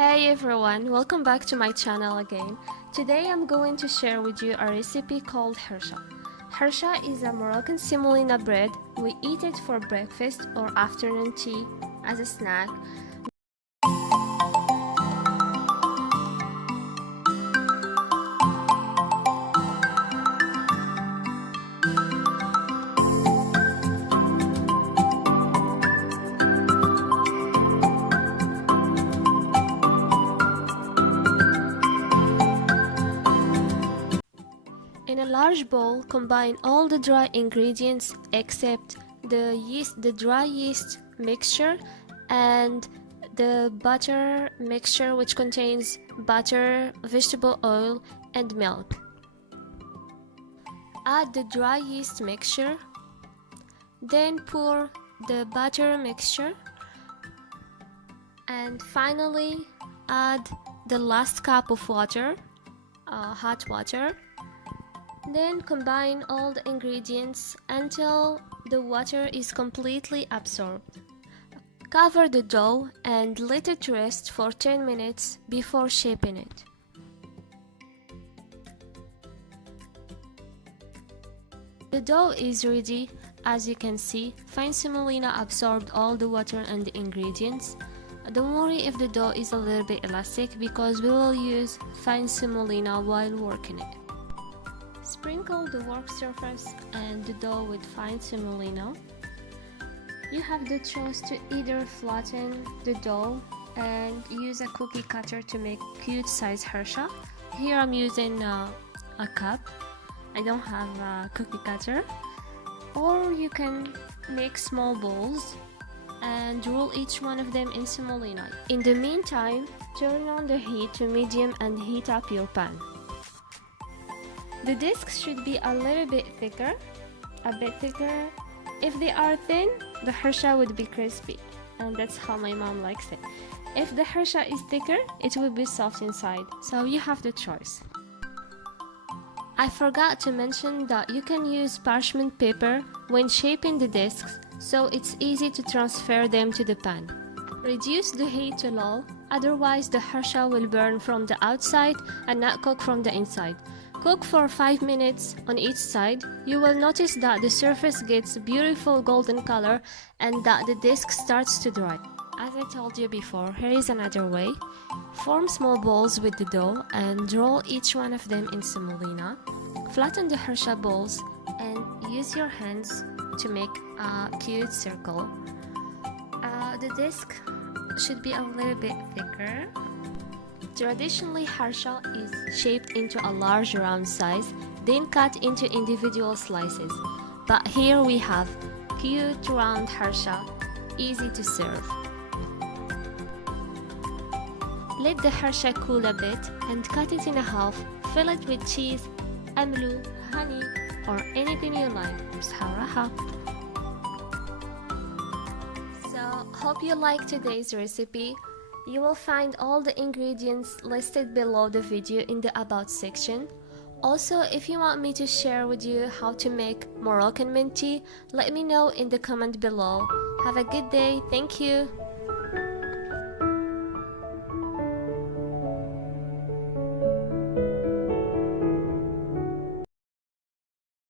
Hey everyone, welcome back to my channel again. Today I'm going to share with you a recipe called Harcha. Harcha is a Moroccan semolina bread. We eat it for breakfast or afternoon tea as a snack. In a large bowl, combine all the dry ingredients except the dry yeast mixture and the butter mixture, which contains butter, vegetable oil and milk. Add the dry yeast mixture, then pour the butter mixture, and finally add the last cup of water, hot water. Then combine all the ingredients until the water is completely absorbed. Cover the dough and let it rest for 10 minutes before shaping it. The dough is ready. As you can see, fine semolina absorbed all the water and the ingredients. Don't worry if the dough is a little bit elastic because we will use fine semolina while working it. Sprinkle the work surface and the dough with fine semolina. You have the choice to either flatten the dough and use a cookie cutter to make cute size harsha. Here I'm using a cup. I don't have a cookie cutter. Or you can make small balls and roll each one of them in semolina. In the meantime, turn on the heat to medium and heat up your pan. The discs should be a little bit thicker, a bit thicker. If they are thin, the harsha would be crispy, and that's how my mom likes it. If the harsha is thicker, it will be soft inside, so you have the choice. I forgot to mention that you can use parchment paper when shaping the discs, so it's easy to transfer them to the pan. Reduce the heat to low, otherwise the harsha will burn from the outside and not cook from the inside. Cook for 5 minutes on each side. You will notice that the surface gets beautiful golden color and that the disc starts to dry. As I told you before, here is another way. Form small balls with the dough and roll each one of them in semolina. Flatten the harsha balls and use your hands to make a cute circle. The disc should be a little bit thicker. Traditionally, harsha is shaped into a large round size, then cut into individual slices. But here we have cute round harsha, easy to serve. Let the harsha cool a bit and cut it in half. Fill it with cheese, amlu, honey, or anything you like. بصراحة. So, hope you like today's recipe. You will find all the ingredients listed below the video in the About section. Also, if you want me to share with you how to make Moroccan mint tea, let me know in the comment below. Have a good day. Thank you.